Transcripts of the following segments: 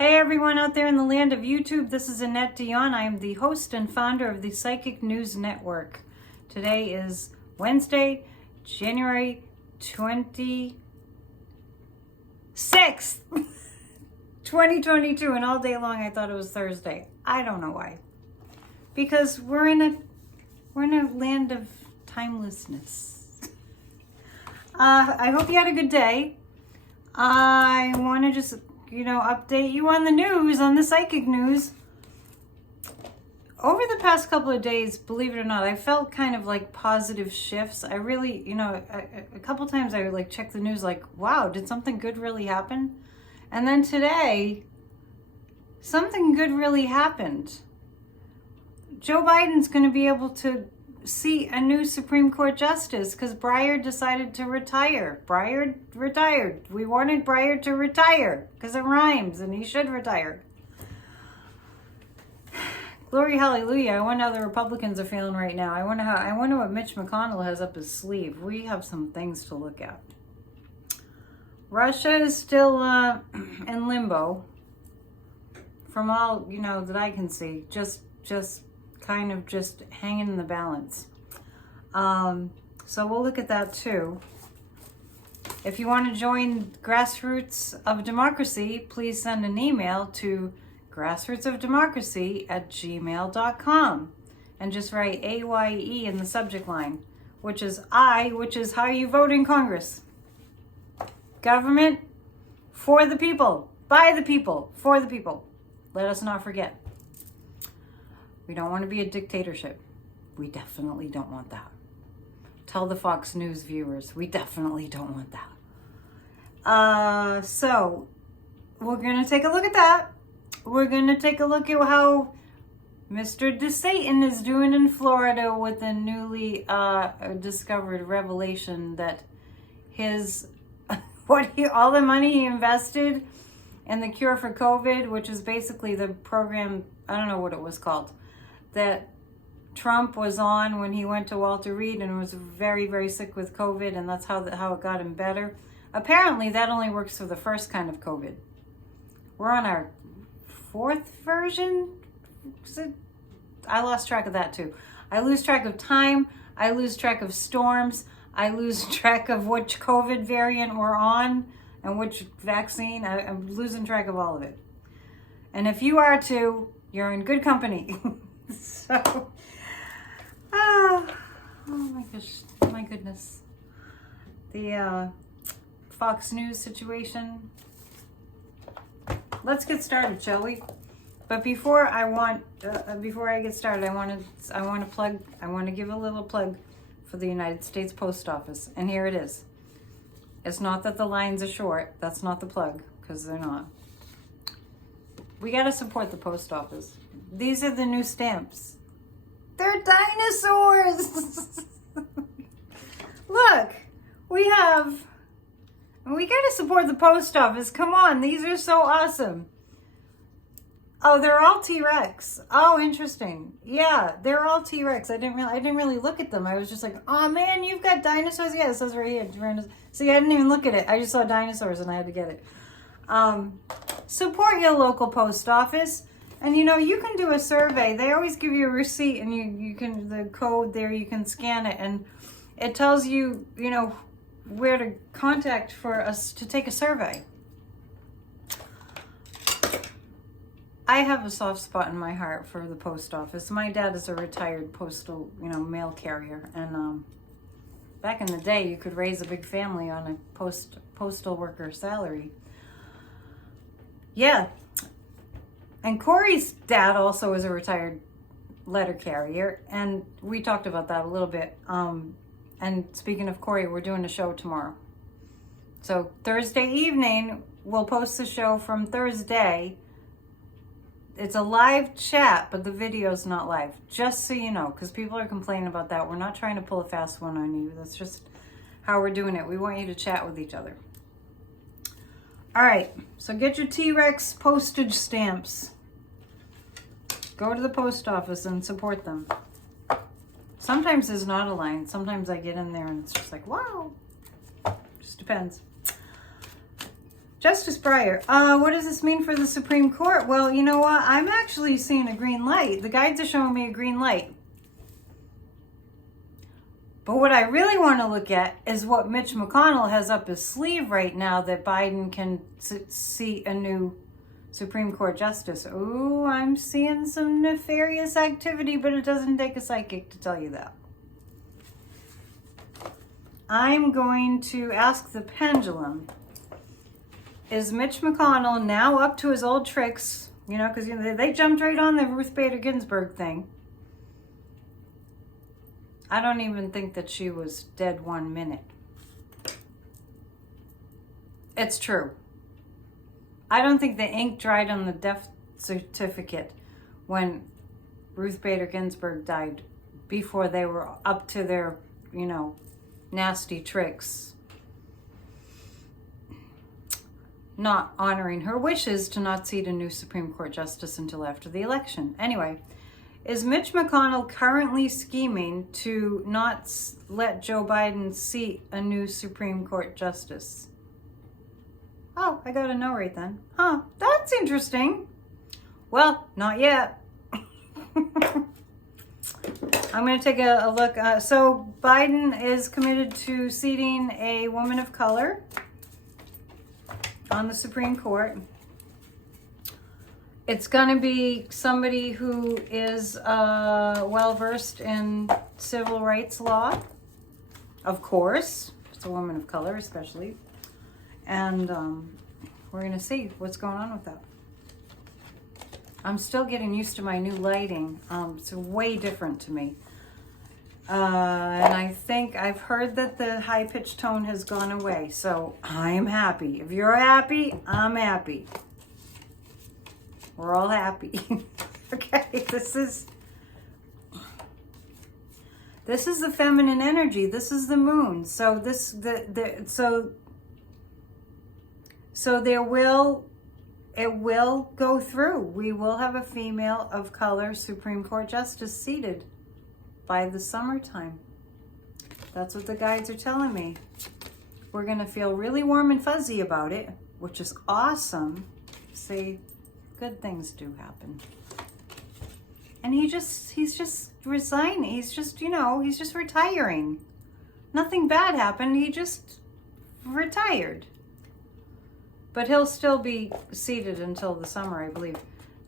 Hey everyone out there in the land of YouTube, this is Annette Dion. I am the host and founder of the Psychic News Network. Today is Wednesday, January 26th, 2022, and all day long I thought it was Thursday. I don't know why. Because we're in a land of timelessness. I hope you had a good day. I want to just update you on the news, on the psychic news. Over the past couple of days, believe it or not, I felt kind of like positive shifts. I really, a couple times I would like check the news like, wow, did something good really happen? And then today, something good really happened. Joe Biden's going to be able to see a new Supreme Court justice because Breyer decided to retire. Breyer retired. We wanted Breyer to retire because it rhymes and he should retire. Glory, hallelujah. I wonder how the Republicans are feeling right now. I wonder what Mitch McConnell has up his sleeve. We have some things to look at. Russia is still in limbo from all, that I can see. Just kind of just hanging in the balance. So we'll look at that too. If you want to join Grassroots of Democracy, please send an email to grassrootsofdemocracy@gmail.com and just write AYE in the subject line, which is how you vote in Congress. Government for the people, by the people, for the people. Let us not forget. We don't want to be a dictatorship. We definitely don't want that. Tell the Fox News viewers, we definitely don't want that. So we're going to take a look at that. We're going to take a look at how Mr. DeSatan is doing in Florida with a newly discovered revelation that all the money he invested in the cure for COVID, which is basically the program, I don't know what it was called, that Trump was on when he went to Walter Reed and was very, very sick with COVID, and that's how it got him better. Apparently, that only works for the first kind of COVID. We're on our fourth version? I lost track of that too. I lose track of time. I lose track of storms. I lose track of which COVID variant we're on and which vaccine. I'm losing track of all of it. And if you are too, you're in good company. So, oh my gosh, my goodness. The Fox News situation. Let's get started, shall we? But before I get started, I want to give a little plug for the United States Post Office, and here it is. It's not that the lines are short. That's not the plug, because they're not. We got to support the post office. These are the new stamps. They're dinosaurs. Look, we got to support the post office. Come on, these are so awesome. Oh, they're all T-Rex. Oh, interesting. Yeah, they're all T-Rex. I didn't really look at them. I was just like, oh man, you've got dinosaurs. Yeah, it says right here. See, I didn't even look at it. I just saw dinosaurs and I had to get it. Support your local post office. And you can do a survey. They always give you a receipt and you can, the code there, you can scan it and it tells you, where to contact for us to take a survey. I have a soft spot in my heart for the post office. My dad is a retired postal, mail carrier. And back in the day, you could raise a big family on a postal worker salary. Yeah. And Corey's dad also is a retired letter carrier. And we talked about that a little bit. And speaking of Corey, we're doing a show tomorrow. So Thursday evening, we'll post the show from Thursday. It's a live chat, but the video's not live. Just so you know, because people are complaining about that. We're not trying to pull a fast one on you. That's just how we're doing it. We want you to chat with each other. All right, so get your T-Rex postage stamps. Go to the post office and support them. Sometimes there's not a line. Sometimes I get in there and it's just like, wow. Just depends. Justice Breyer, what does this mean for the Supreme Court? Well, you know what? I'm actually seeing a green light. The guides are showing me a green light. But what I really want to look at is what Mitch McConnell has up his sleeve right now that Biden can seat a new Supreme Court justice. Ooh, I'm seeing some nefarious activity, but it doesn't take a psychic to tell you that. I'm going to ask the pendulum. Is Mitch McConnell now up to his old tricks? You know, because they jumped right on the Ruth Bader Ginsburg thing. I don't even think that she was dead 1 minute. It's true. I don't think the ink dried on the death certificate when Ruth Bader Ginsburg died before they were up to their, you know, nasty tricks. Not honoring her wishes to not seat a new Supreme Court justice until after the election. Anyway, is Mitch McConnell currently scheming to not let Joe Biden seat a new Supreme Court justice? Oh, I got a no right then. Huh, that's interesting. Well, not yet. I'm going to take a look. So Biden is committed to seating a woman of color on the Supreme Court. It's going to be somebody who is well-versed in civil rights law, of course. It's a woman of color, especially. And we're going to see what's going on with that. I'm still getting used to my new lighting. It's way different to me. And I think I've heard that the high-pitched tone has gone away. So I'm happy. If you're happy, I'm happy. We're all happy. Okay, this is the feminine energy. This is the moon. So it will go through. We will have a female of color Supreme Court justice seated by the summertime. That's what the guides are telling me. We're going to feel really warm and fuzzy about it, which is awesome. See, good things do happen. And he's just resigning. He's just, he's just retiring. Nothing bad happened. He just retired. But he'll still be seated until the summer, I believe.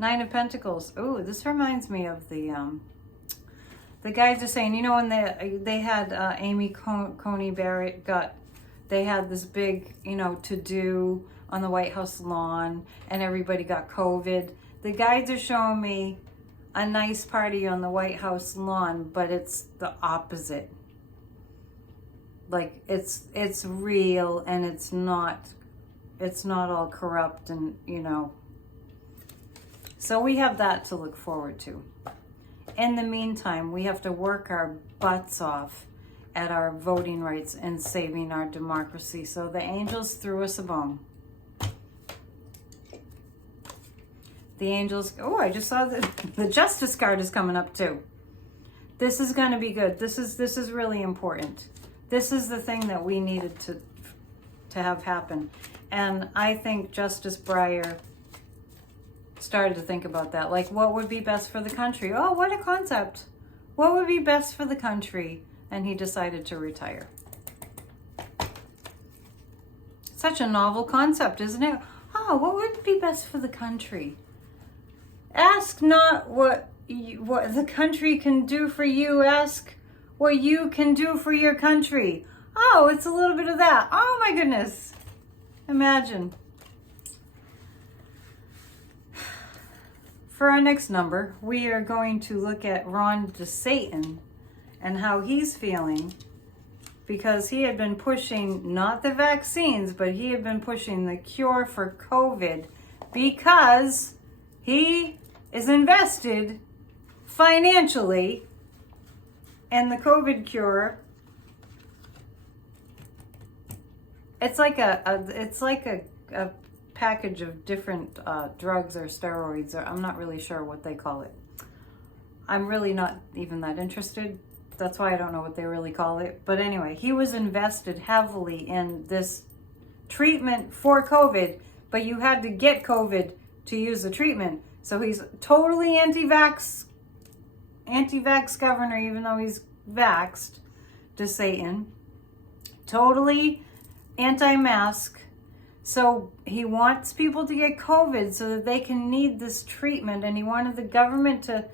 9 of Pentacles. Oh, this reminds me of the guys are saying, when they had Amy Coney Barrett they had this big, to-do on the White House lawn, and everybody got COVID. The guides are showing me a nice party on the White House lawn, but it's the opposite. Like, it's real, and it's not all corrupt, and so we have that to look forward to. In the meantime, we have to work our butts off at our voting rights and saving our democracy. So the angels threw us a bone. The angels, I just saw the justice card is coming up too. This is going to be good. This is really important. This is the thing that we needed to have happen. And I think Justice Breyer started to think about that. Like, what would be best for the country? Oh, what a concept. What would be best for the country? And he decided to retire. Such a novel concept, isn't it? Oh, what would be best for the country? Ask not what the country can do for you. Ask what you can do for your country. Oh, it's a little bit of that. Oh, my goodness. Imagine. For our next number, we are going to look at Ron DeSatan and how he's feeling, because he had been pushing not the vaccines, but he had been pushing the cure for COVID because he is invested financially in the COVID cure. It's like a package of different drugs or steroids, or I'm not really sure what they call it. I'm really not even that interested. That's why I don't know what they really call it. But anyway, he was invested heavily in this treatment for COVID, but you had to get COVID to use the treatment. So he's totally anti-vax governor, even though he's vaxxed, DeSatan. Totally anti-mask. So he wants people to get COVID so that they can need this treatment, and he wanted the government to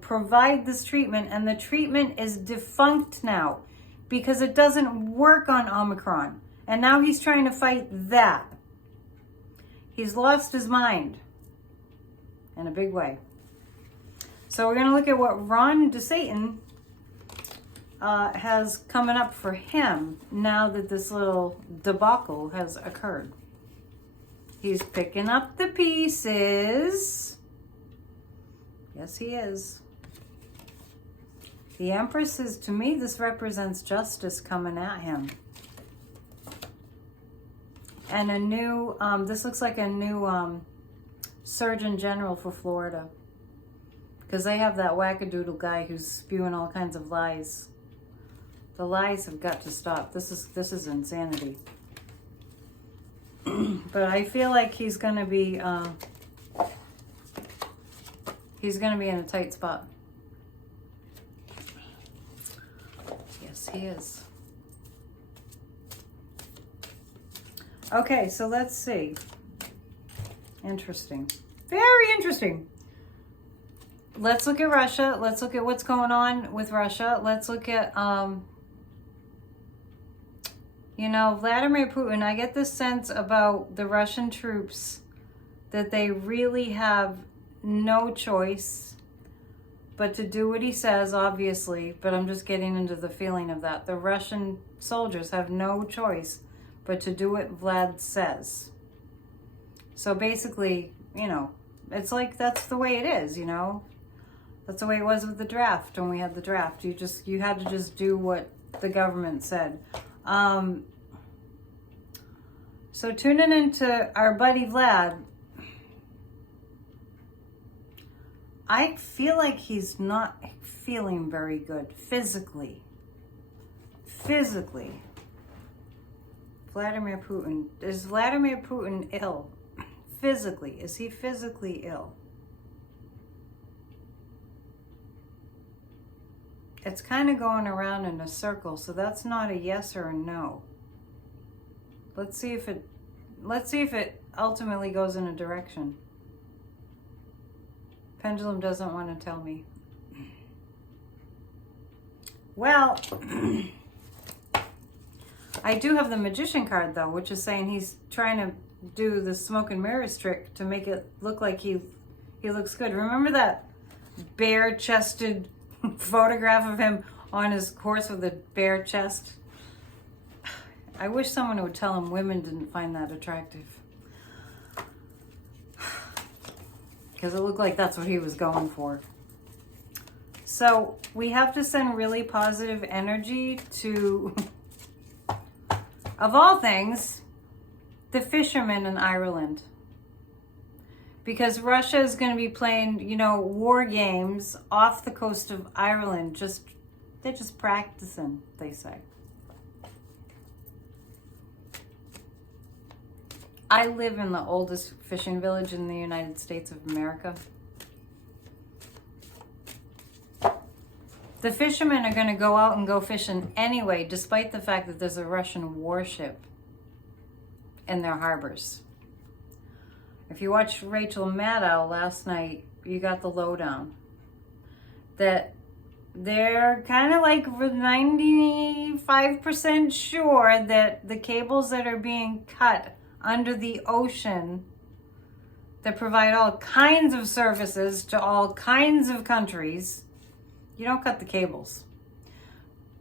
provide this treatment, and the treatment is defunct now because it doesn't work on Omicron. And now he's trying to fight that. He's lost his mind in a big way. So we're going to look at what Ron DeSatan has coming up for him now that this little debacle has occurred. He's picking up the pieces. Yes, he is. The Empress is, to me, this represents justice coming at him. And a new, this looks like a new Surgeon General for Florida. Because they have that wackadoodle guy who's spewing all kinds of lies. The lies have got to stop. This is insanity. But I feel like he's going to be in a tight spot. Yes, he is. Okay, so let's see. Interesting. Very interesting. Let's look at Russia. Let's look at what's going on with Russia. Let's look at, Vladimir Putin. I get this sense about the Russian troops that they really have no choice but to do what he says, obviously. But I'm just getting into the feeling of that. The Russian soldiers have no choice but to do what Vlad says. So basically, it's like that's the way it is, That's the way it was with the draft. When we had the draft, you had to just do what the government said. So tuning into our buddy Vlad, I feel like he's not feeling very good physically. Vladimir Putin. Is Vladimir Putin ill? Physically. Is he physically ill? It's kind of going around in a circle, so that's not a yes or a no. Let's see if it ultimately goes in a direction. Pendulum doesn't want to tell me. Well, I do have the Magician card though, which is saying he's trying to do the smoke and mirrors trick to make it look like he looks good. Remember that bare-chested photograph of him on his horse with a bare chest? I wish someone would tell him women didn't find that attractive. Because it looked like that's what he was going for. So we have to send really positive energy to, of all things, the fishermen in Ireland. Because Russia is going to be playing, war games off the coast of Ireland. They're just practicing, they say. I live in the oldest fishing village in the United States of America. The fishermen are going to go out and go fishing anyway, despite the fact that there's a Russian warship in their harbors. If you watched Rachel Maddow last night, you got the lowdown. That they're kind of like 95% sure that the cables that are being cut under the ocean that provide all kinds of services to all kinds of countries, you don't cut the cables.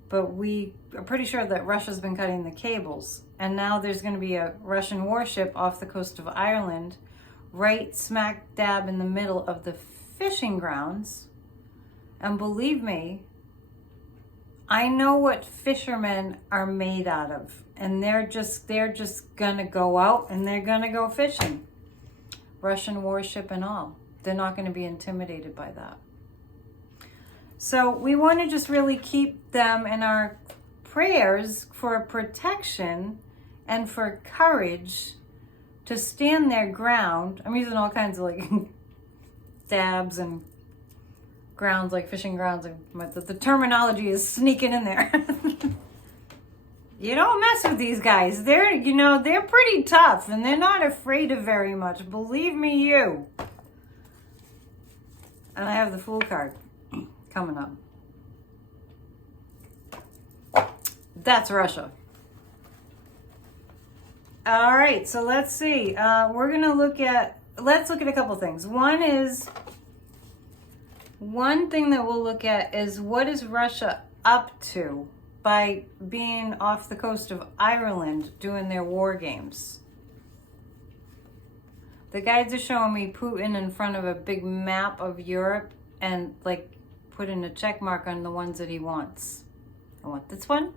But we are pretty sure that Russia's been cutting the cables. And now there's going to be a Russian warship off the coast of Ireland, right smack dab in the middle of the fishing grounds. And believe me, I know what fishermen are made out of. And they're just gonna go out and they're gonna go fishing. Russian warship and all. They're not gonna be intimidated by that. So we want to just really keep them in our prayers for protection and for courage to stand their ground. I'm using all kinds of like dabs and grounds, like fishing grounds. But the terminology is sneaking in there. You don't mess with these guys. They're pretty tough and they're not afraid of very much. Believe me, you. And I have the Fool card coming up. That's Russia. All right, so let's see. Let's look at a couple things. One thing that we'll look at is what is Russia up to by being off the coast of Ireland doing their war games. The guides are showing me Putin in front of a big map of Europe and like putting a check mark on the ones that he wants. I want this one.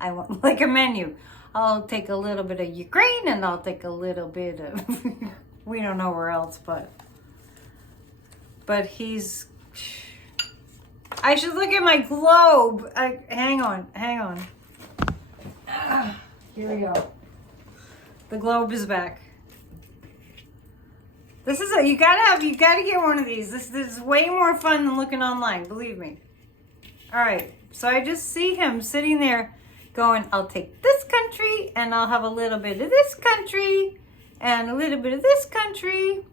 I want like a menu. I'll take a little bit of Ukraine and I'll take a little bit of, we don't know where else, but he's, I should look at my globe. Hang on. Here we go. The globe is back. This is you gotta get one of these. This is way more fun than looking online, believe me. All right, so I just see him sitting there going, I'll take this country and I'll have a little bit of this country and a little bit of this country.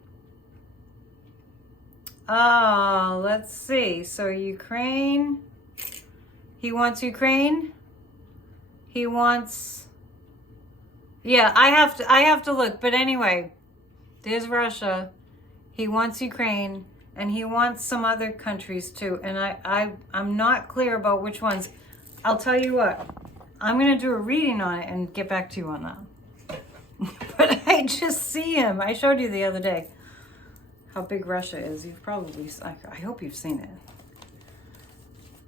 Oh, let's see. So Ukraine, he wants Ukraine. He wants, yeah, I have to look. But anyway, there's Russia. He wants Ukraine and he wants some other countries too. And I'm not clear about which ones. I'll tell you what, I'm going to do a reading on it and get back to you on that. But I just see him. I showed you the other day how big Russia is. You've probably, I hope you've seen it.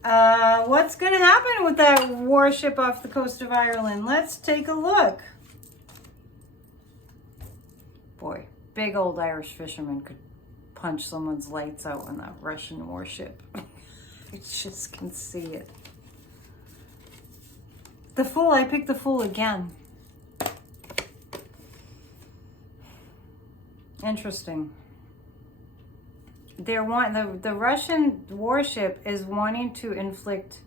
What's going to happen with that warship off the coast of Ireland? Let's take a look. Boy, big old Irish fisherman could punch someone's lights out on that Russian warship. I just can see it. The Fool, I picked the Fool again. Interesting. The Russian warship is wanting to inflict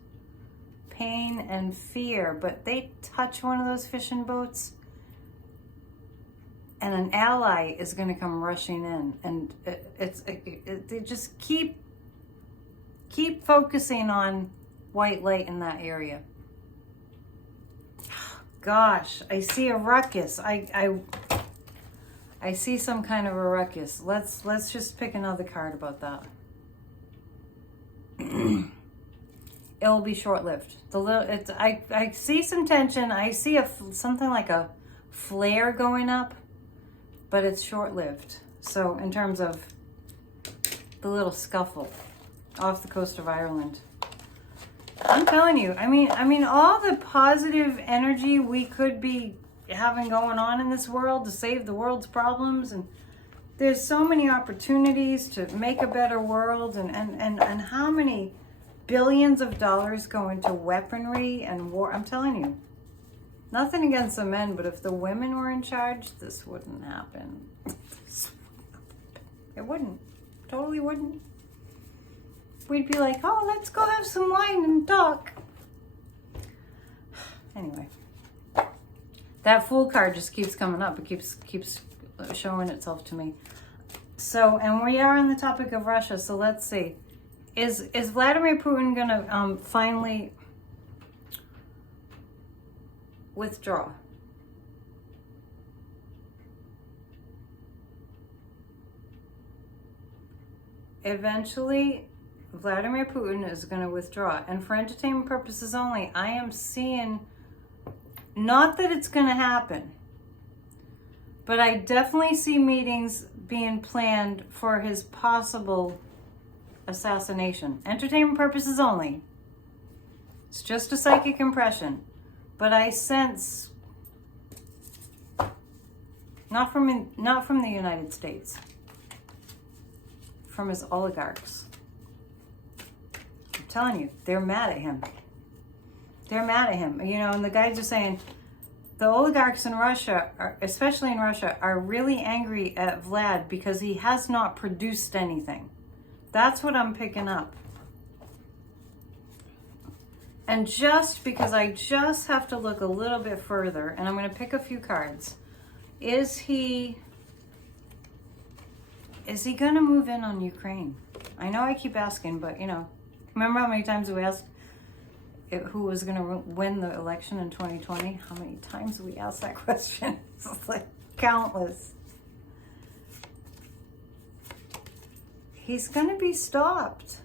pain and fear, but they touch one of those fishing boats and an ally is going to come rushing in, and they just keep focusing on white light in that area. Gosh, I see a ruckus. I see some kind of a ruckus. Let's just pick another card about that. It will be short-lived. I see some tension. I see something like a flare going up, but it's short-lived. So in terms of the little scuffle off the coast of Ireland, I'm telling you. I mean, all the positive energy we could be having going on in this world to save the world's problems, and there's so many opportunities to make a better world, and how many billions of dollars go into weaponry and war. I'm telling you, nothing against the men, but if the women were in charge, this wouldn't happen. It wouldn't. Totally wouldn't. We'd be like, oh, let's go have some wine and talk. Anyway. That Fool card just keeps coming up. It keeps showing itself to me. So, and we are on the topic of Russia. So let's see. Is Vladimir Putin going to finally withdraw? Eventually, Vladimir Putin is going to withdraw. And for entertainment purposes only, I am seeing, not that it's going to happen, but I definitely see meetings being planned for his possible assassination. Entertainment purposes only. It's just a psychic impression. But I sense, not from the United States, from his oligarchs. I'm telling you, they're mad at him. They're mad at him. You know, and the guys are saying, the oligarchs in Russia, especially in Russia, are really angry at Vlad because he has not produced anything. That's what I'm picking up. And just because I just have to look a little bit further, and I'm going to pick a few cards. Is he going to move in on Ukraine? I know I keep asking, but remember how many times we asked who was going to win the election in 2020? How many times we asked that question? It's like countless. He's going to be stopped.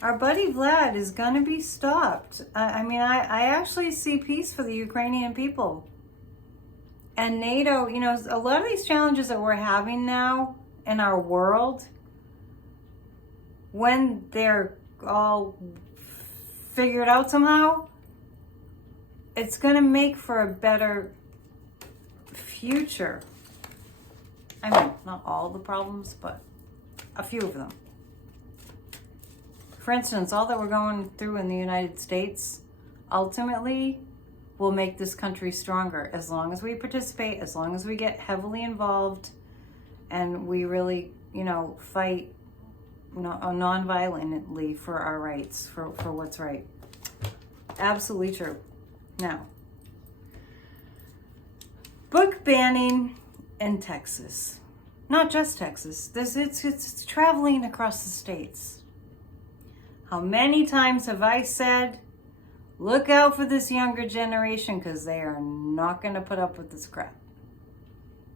Our buddy Vlad is going to be stopped. I actually see peace for the Ukrainian people. And NATO, a lot of these challenges that we're having now in our world, when they're all figured out somehow, it's going to make for a better future. Not all the problems, but a few of them. For instance, all that we're going through in the United States ultimately will make this country stronger as long as we participate, as long as we get heavily involved, and we really, fight non-violently for our rights, for what's right. Absolutely true. Now, book banning in Texas. Not just Texas. It's traveling across the states. How many times have I said, look out for this younger generation because they are not going to put up with this crap.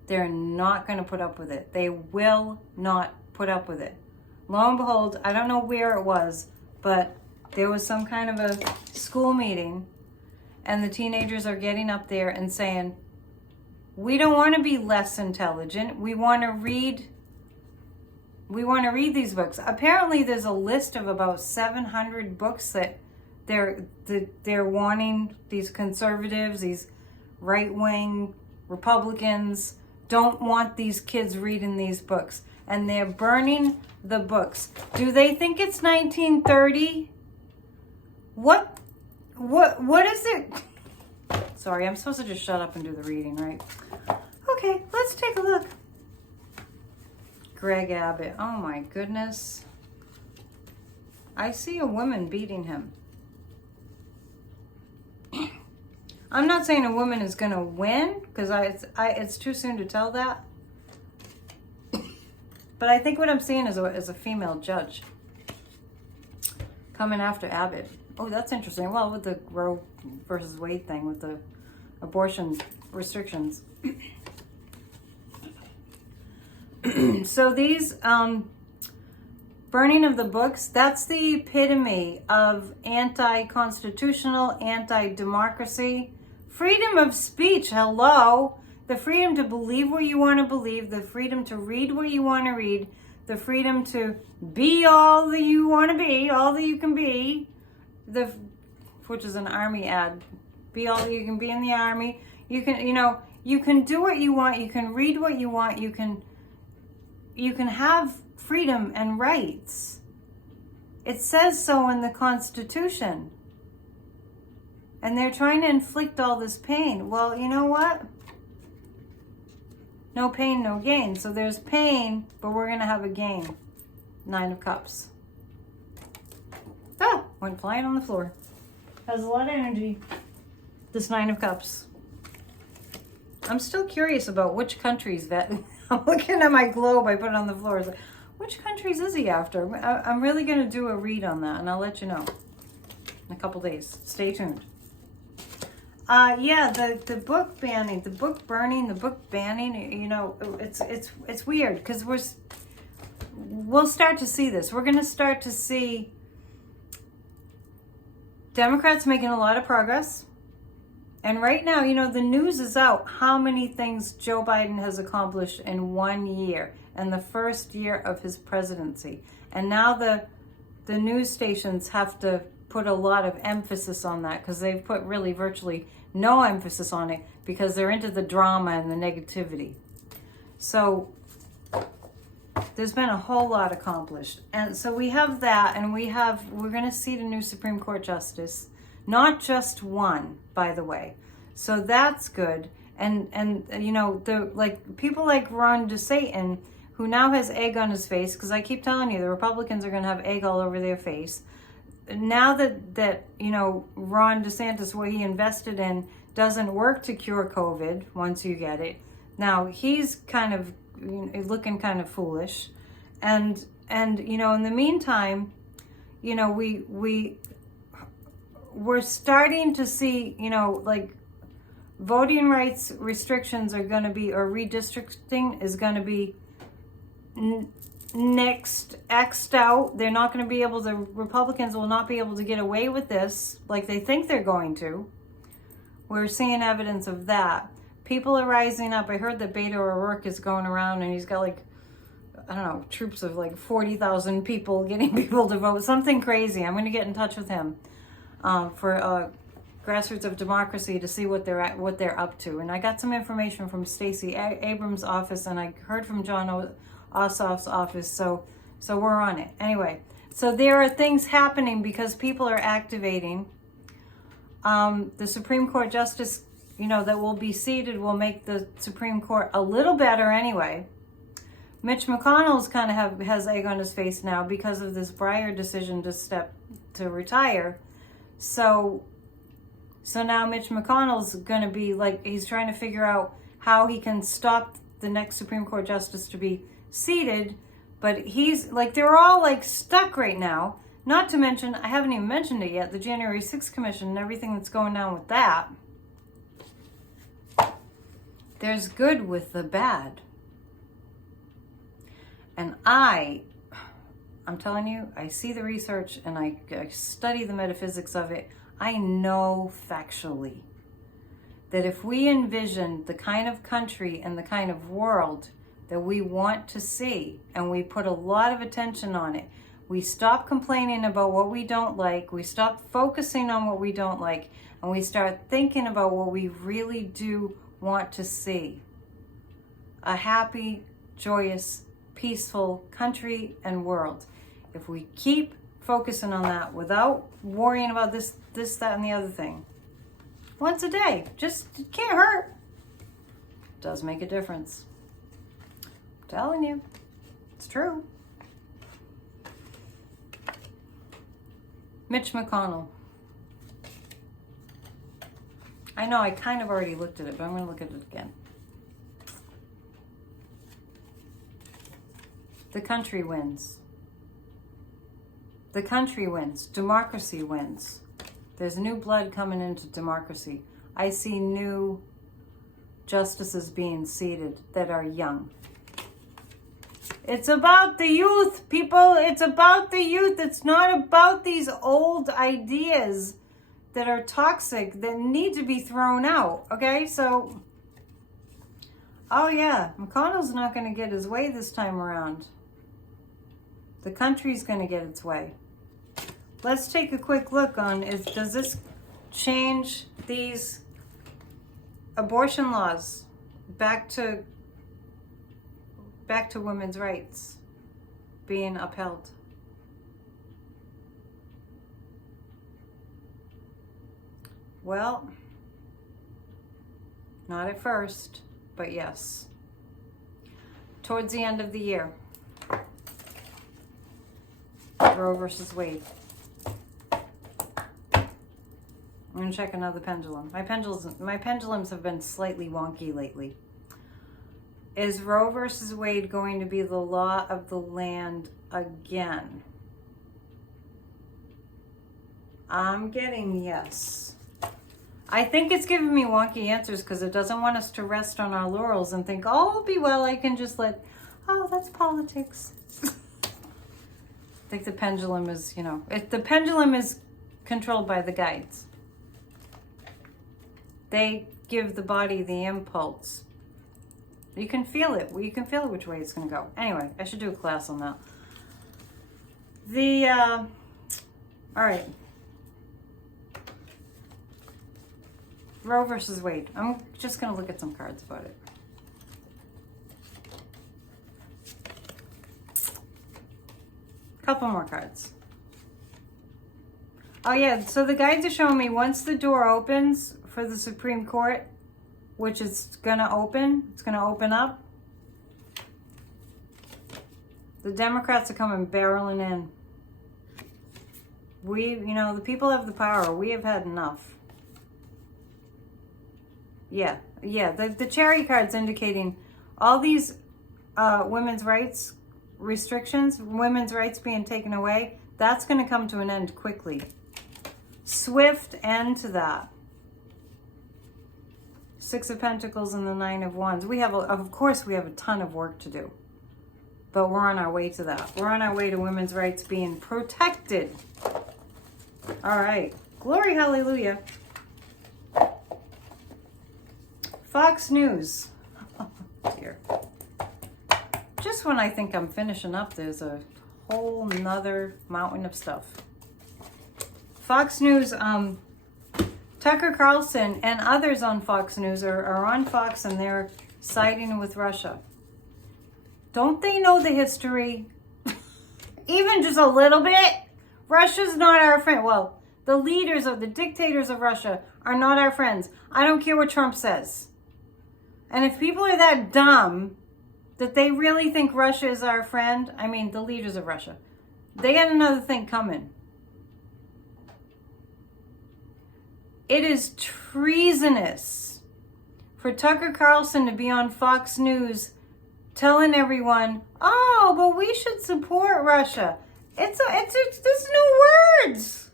They're not going to put up with it. They will not put up with it. Lo and behold, I don't know where it was, but there was some kind of a school meeting, and the teenagers are getting up there and saying, we don't want to be less intelligent. We want to read these books. Apparently there's a list of about 700 books that they're wanting, these conservatives, these right-wing Republicans don't want these kids reading these books, and they're burning the books. Do they think it's 1930? What is it? Sorry, I'm supposed to just shut up and do the reading, right? Okay, let's take a look. Greg Abbott. Oh my goodness. I see a woman beating him. I'm not saying a woman is going to win, because it's too soon to tell that. But I think what I'm seeing is a female judge coming after Abbott. Oh, that's interesting. Well, with the Roe versus Wade thing, with the abortion restrictions. So these burning of the books, that's the epitome of anti-constitutional, anti-democracy. Freedom of speech, hello. The freedom to believe what you want to believe, the freedom to read what you want to read, the freedom to be all that you want to be, all that you can be, which is an army ad. Be all that you can be in the army. You can, you can do what you want, you can read what you want, you can have freedom and rights. It says so in the Constitution. And they're trying to inflict all this pain. Well, you know what? No pain, no gain. So there's pain, but we're going to have a gain. 9 of Cups. Ah, went flying on the floor. Has a lot of energy. This 9 of Cups. I'm still curious about which countries that... I'm looking at my globe I put on the floor. It's like, which countries is he after? I'm really going to do a read on that, and I'll let you know in a couple days. Stay tuned. Yeah, the book banning, the book burning, the book banning, it's weird because we'll start to see this. We're going to start to see Democrats making a lot of progress. And right now, the news is out how many things Joe Biden has accomplished in 1 year, in the first year of his presidency. And now the news stations have to put a lot of emphasis on that because they've put really virtually no emphasis on it because they're into the drama and the negativity. So there's been a whole lot accomplished. And so we have that, and we're going to see the new Supreme Court justice. Not just one, by the way. So that's good. And you know, the like people like Ron DeSatan, who now has egg on his face, because I keep telling you the Republicans are going to have egg all over their face. Now that you know, Ron DeSantis, what he invested in doesn't work to cure COVID once you get it. Now he's kind of, you know, looking kind of foolish, and you know, in the meantime, you know, we're starting to see, you know, like voting rights restrictions are going to be, or redistricting is going to be next X'd out. They're not going to be able to, Republicans will not be able to get away with this like they think they're going to. We're seeing evidence of that. People are rising up. I heard that Beto O'Rourke is going around and he's got like, I don't know, troops of like 40,000 people getting people to vote. Something crazy. I'm going to get in touch with him for Grassroots of Democracy to see what they're up to. And I got some information from Stacey Abrams' office, and I heard from John Ossoff's office. So we're on it. Anyway, so there are things happening because people are activating. The Supreme Court justice, you know, that will be seated will make the Supreme Court a little better anyway. Mitch McConnell's kind of has egg on his face now because of this Breyer decision to retire. So now Mitch McConnell's going to be like, he's trying to figure out how he can stop the next Supreme Court justice to be seated. But he's like, they're all like stuck right now. Not to mention, I haven't even mentioned it yet, the January 6th Commission and everything that's going on with that. There's good with the bad. And I'm telling you, I see the research and I study the metaphysics of it. I know factually that if we envision the kind of country and the kind of world that we want to see, and we put a lot of attention on it, we stop complaining about what we don't like, we stop focusing on what we don't like, and we start thinking about what we really do want to see. A happy, joyous, peaceful country and world. If we keep focusing on that without worrying about this, that, and the other thing, once a day, just, it can't hurt. It does make a difference. I'm telling you, it's true. Mitch McConnell. I know I kind of already looked at it, but I'm going to look at it again. The country wins. The country wins. Democracy wins. There's new blood coming into democracy. I see new justices being seated that are young. It's about the youth, people. It's about the youth. It's not about these old ideas that are toxic, that need to be thrown out. Okay, so, oh yeah, McConnell's not going to get his way this time around. The country's going to get its way. Let's take a quick look on, does this change these abortion laws back to women's rights being upheld? Well, not at first, but yes. Towards the end of the year. Roe versus Wade. I'm going to check another pendulum. My pendulums have been slightly wonky lately. Is Roe versus Wade going to be the law of the land again? I'm getting yes. I think it's giving me wonky answers because it doesn't want us to rest on our laurels and think, oh, I'll be well, I can just that's politics. I think the pendulum is, the pendulum is controlled by the guides. They give the body the impulse. You can feel it. You can feel which way it's going to go. Anyway, I should do a class on that. All right. Roe versus Wade. I'm just going to look at some cards about it. Couple more cards. Oh yeah, so the guides are showing me once the door opens for the Supreme Court, which is going to open. It's going to open up. The Democrats are coming barreling in. The people have the power. We have had enough. Yeah. The cherry card's indicating all these women's rights restrictions, women's rights being taken away. That's going to come to an end quickly. Swift end to that. Six of Pentacles and the Nine of Wands. Of course, we have a ton of work to do. But we're on our way to that. We're on our way to women's rights being protected. All right. Glory, hallelujah. Fox News. Oh, dear. Just when I think I'm finishing up, there's a whole nother mountain of stuff. Fox News, Tucker Carlson and others on Fox News are on Fox, and they're siding with Russia. Don't they know the history? Even just a little bit? Russia's not our friend. Well, the leaders of the dictators of Russia are not our friends. I don't care what Trump says. And if people are that dumb that they really think Russia is our friend, I mean, the leaders of Russia, they got another thing coming. It is treasonous for Tucker Carlson to be on Fox News telling everyone, oh, but we should support Russia. There's no words.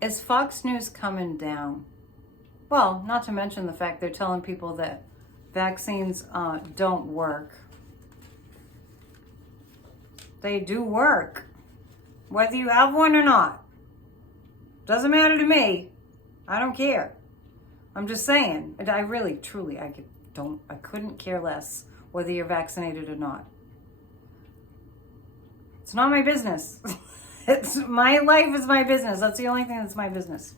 Is Fox News coming down? Well, not to mention the fact they're telling people that vaccines don't work. They do work. Whether you have one or not. Doesn't matter to me. I don't care. I'm just saying. I really, truly, I couldn't care less whether you're vaccinated or not. It's not my business. My life is my business. That's the only thing that's my business.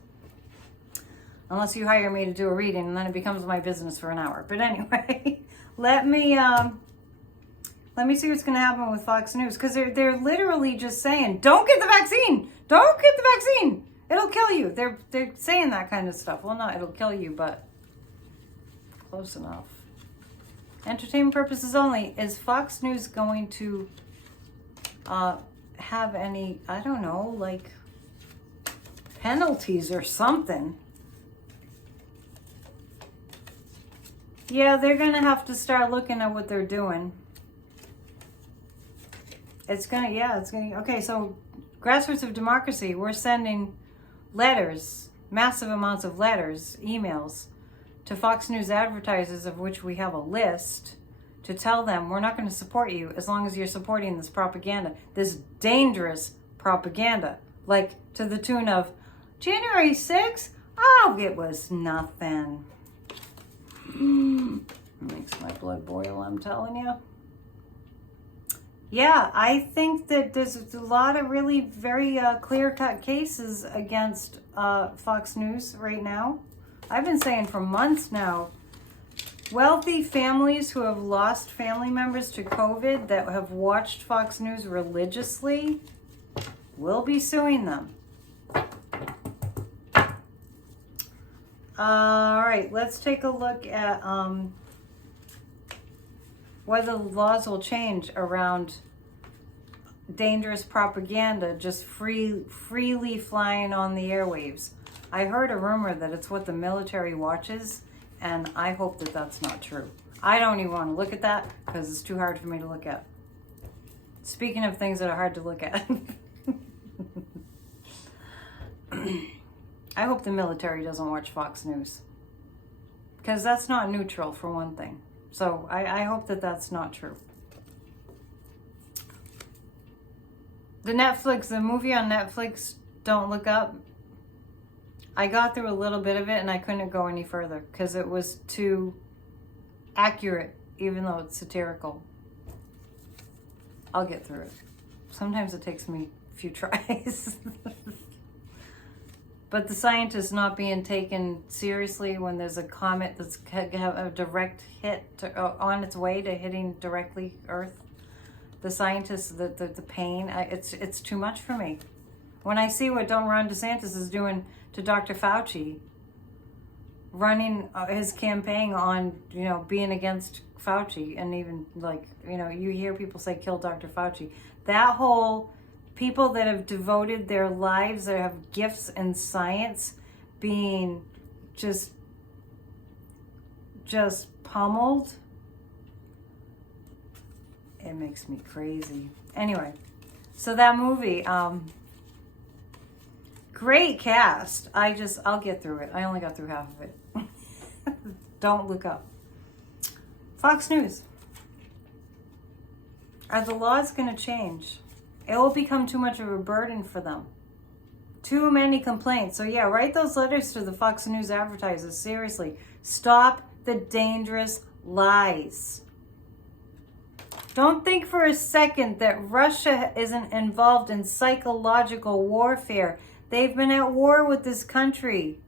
Unless you hire me to do a reading, and then it becomes my business for an hour. But anyway, let me see what's going to happen with Fox News, because they're literally just saying, "Don't get the vaccine. Don't get the vaccine. It'll kill you." They're saying that kind of stuff. Well, not it'll kill you, but close enough. Entertainment purposes only. Is Fox News going to have any, I don't know, like penalties or something? Yeah, they're going to have to start looking at what they're doing. Okay, so Grassroots of Democracy, we're sending letters, massive amounts of letters, emails, to Fox News advertisers, of which we have a list, to tell them we're not going to support you as long as you're supporting this propaganda, this dangerous propaganda, like to the tune of January 6th? Oh, it was nothing. Makes my blood boil, I'm telling you. Yeah, I think that there's a lot of really very clear-cut cases against Fox News right now. I've been saying for months now, wealthy families who have lost family members to COVID that have watched Fox News religiously will be suing them. All right, let's take a look at whether the laws will change around dangerous propaganda just freely flying on the airwaves. I heard a rumor that it's what the military watches, and I hope that that's not true. I don't even want to look at that because it's too hard for me to look at. Speaking of things that are hard to look at, I hope the military doesn't watch Fox News, because that's not neutral, for one thing. So I hope that that's not true. The movie on Netflix, Don't Look Up, I got through a little bit of it and I couldn't go any further because it was too accurate, even though it's satirical. I'll get through it. Sometimes it takes me a few tries. But the scientists not being taken seriously when there's a comet that's have a direct hit on its way to hitting directly Earth. The scientists, the pain, it's too much for me. When I see what Ron DeSantis is doing to Dr. Fauci, running his campaign on, being against Fauci, and even you hear people say kill Dr. Fauci. That whole people that have devoted their lives, that have gifts in science, being just pummeled. It makes me crazy. Anyway, so that movie, great cast. I'll get through it. I only got through half of it. Don't look up. Fox News. Are the laws going to change? It will become too much of a burden for them. Too many complaints. So yeah, write those letters to the Fox News advertisers. Seriously. Stop the dangerous lies. Don't think for a second that Russia isn't involved in psychological warfare. They've been at war with this country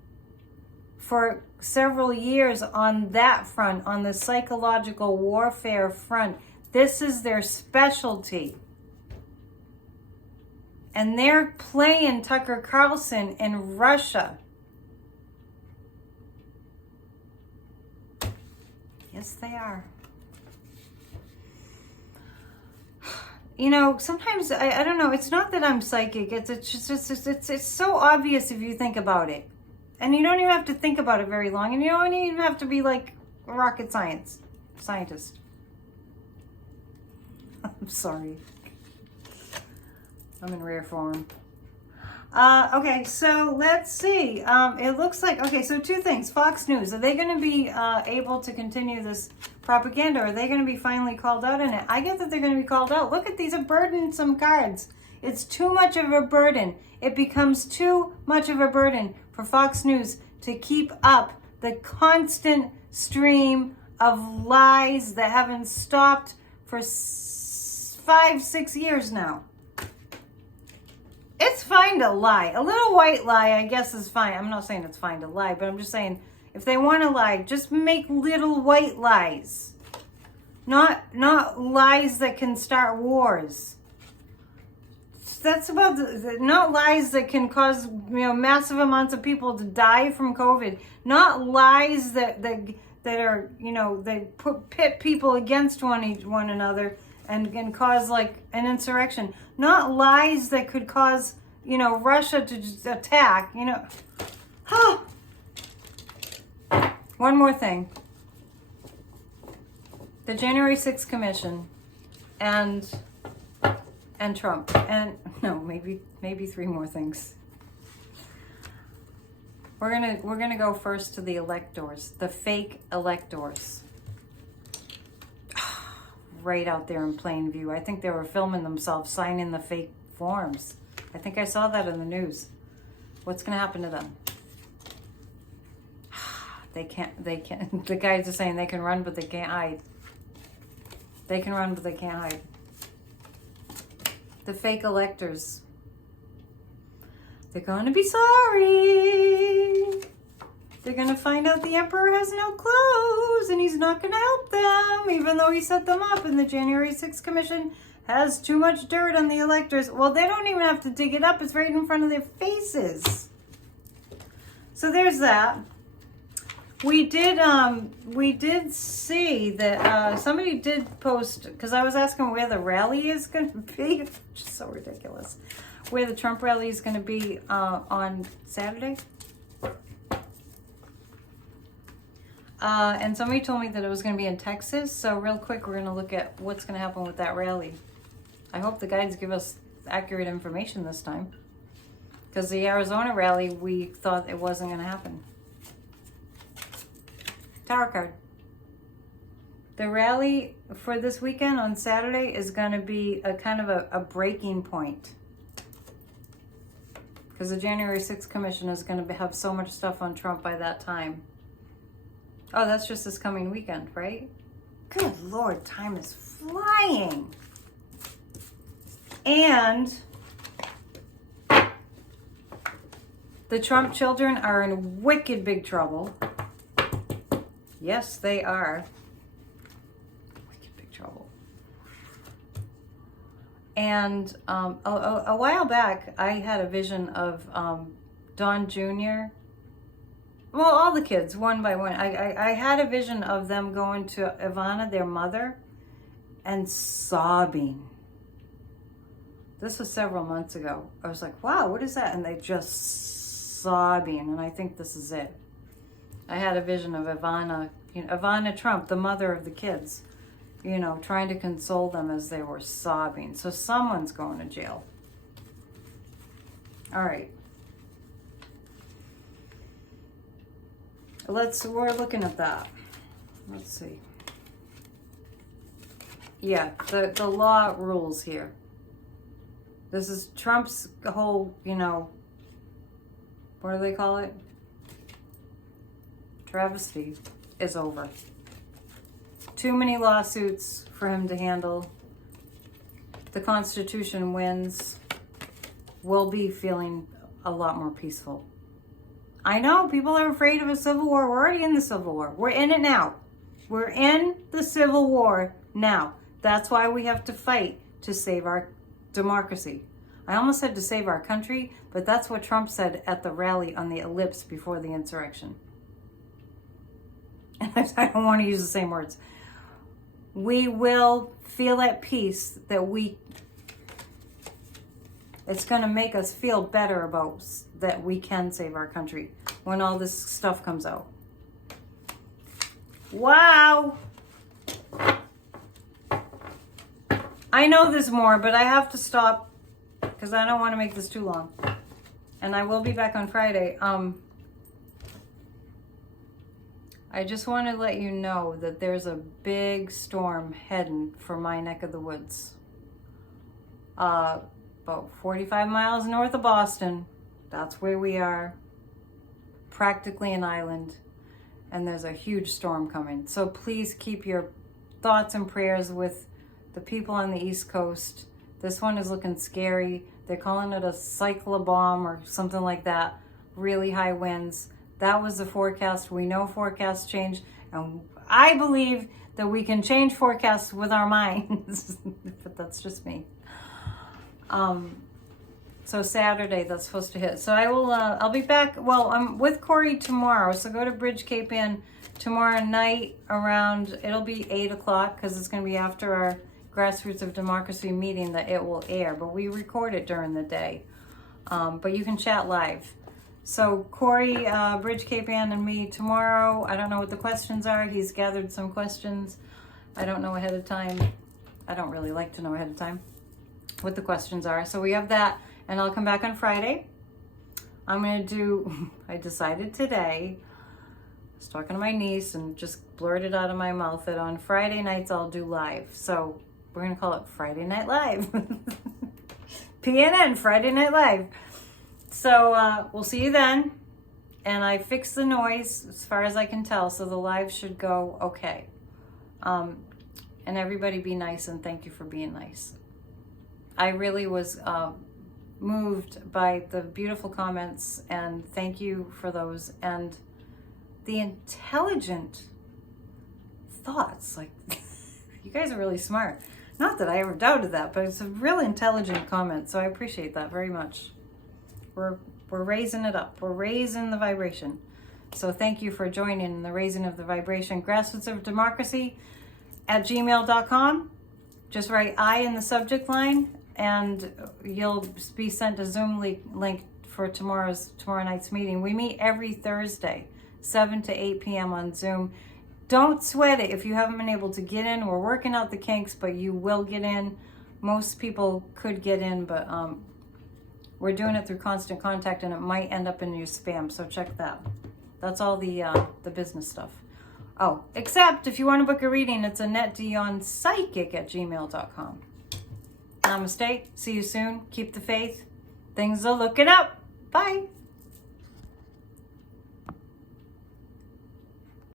for several years on that front, on the psychological warfare front. This is their specialty. And they're playing Tucker Carlson in Russia. Yes, they are. Sometimes I don't know. It's not that I'm psychic. It's so obvious if you think about it, and you don't even have to think about it very long, and you don't even have to be like a rocket scientist. I'm sorry. I'm in rare form. Okay, so let's see. It looks like, so two things. Fox News, are they going to be able to continue this propaganda? Or are they going to be finally called out in it? I get that they're going to be called out. Look at these are burdensome cards. It's too much of a burden. It becomes too much of a burden for Fox News to keep up the constant stream of lies that haven't stopped for 5-6 years now. It's fine to lie. A little white lie, I guess, is fine. I'm not saying it's fine to lie, but I'm just saying if they want to lie, just make little white lies. Not lies that can start wars. That's about not lies that can cause massive amounts of people to die from COVID. Not lies that are they pit people against one another and can cause like an insurrection. Not lies that could cause Russia to just attack. One more thing. The January 6th Commission and Trump, and no, maybe three more things. We're gonna go first to the electors, the fake electors, right out there in plain view. I think they were filming themselves signing the fake forms. I think I saw that in the news. What's gonna happen to them? They can't. The guys are saying they can run, but they can't hide. They can run, but they can't hide. The fake electors. They're going to be sorry. They're going to find out the emperor has no clothes and he's not going to help them, even though he set them up. And the January 6th Commission has too much dirt on the electors. Well, they don't even have to dig it up. It's right in front of their faces. So there's that. We did see that somebody did post, because I was asking where the rally is going to be, which is so ridiculous, where the Trump rally is going to be on Saturday. And somebody told me that it was going to be in Texas. So real quick, we're going to look at what's going to happen with that rally. I hope the guides give us accurate information this time, because the Arizona rally, we thought it wasn't going to happen. Tower card. The rally for this weekend on Saturday is going to be a kind of a breaking point, because the January 6th Commission is going to have so much stuff on Trump by that time. Oh, that's just this coming weekend, right? Good Lord, time is flying. And the Trump children are in wicked big trouble. Yes, they are. Wicked big trouble. And a while back, I had a vision of Don Jr. Well, all the kids, one by one. I had a vision of them going to Ivana, their mother, and sobbing. This was several months ago. I was like, wow, what is that? And they just sobbing. And I think this is it. I had a vision of Ivana, Ivana Trump, the mother of the kids, trying to console them as they were sobbing. So someone's going to jail. All right. We're looking at that. Let's see. Yeah, the law rules here. This is Trump's whole, what do they call it? Travesty is over. Too many lawsuits for him to handle. The Constitution wins. We'll be feeling a lot more peaceful. I know people are afraid of a civil war. We're already in the civil war. We're in it now. We're in the civil war now. That's why we have to fight to save our democracy. I almost said to save our country, but that's what Trump said at the rally on the ellipse before the insurrection. And I don't want to use the same words. We will feel at peace that it's going to make us feel better about that we can save our country when all this stuff comes out. Wow. I know there's more, but I have to stop because I don't want to make this too long. And I will be back on Friday. I just want to let you know that there's a big storm heading for my neck of the woods. About 45 miles north of Boston. That's where we are. Practically an island. And there's a huge storm coming. So please keep your thoughts and prayers with the people on the East Coast. This one is looking scary. They're calling it a cyclobomb or something like that. Really high winds. That was the forecast. We know forecasts change. And I believe that we can change forecasts with our minds. But that's just me. So Saturday, that's supposed to hit. So I'll be back. Well, I'm with Corey tomorrow. So go to Bridge Cape Inn tomorrow night around, it'll be 8 o'clock because it's going to be after our Grassroots of Democracy meeting that it will air. But we record it during the day. But you can chat live. So Corey, Bridge Cape Inn and me tomorrow. I don't know what the questions are. He's gathered some questions. I don't know ahead of time. I don't really like to know ahead of time what the questions are. So we have that, and I'll come back on Friday. I decided today, I was talking to my niece and just blurted out of my mouth that on Friday nights I'll do live. So we're going to call it Friday Night Live. PNN, Friday Night Live. So we'll see you then. And I fixed the noise as far as I can tell, so the live should go okay. And everybody be nice, and thank you for being nice. I really was moved by the beautiful comments, and thank you for those, and the intelligent thoughts. Like, you guys are really smart. Not that I ever doubted that, but it's a really intelligent comment, so I appreciate that very much. We're raising it up. We're raising the vibration. So thank you for joining in the raising of the vibration. Grassroots of Democracy at gmail.com. Just write I in the subject line, and you'll be sent a Zoom link for tomorrow night's meeting. We meet every Thursday, 7 to 8 p.m. on Zoom. Don't sweat it if you haven't been able to get in. We're working out the kinks, but you will get in. Most people could get in, but we're doing it through Constant Contact, and it might end up in your spam, so check that. That's all the business stuff. Oh, except if you want to book a reading, it's AnnetteDionPsychic@gmail.com. Namaste. See you soon. Keep the faith. Things are looking up. Bye.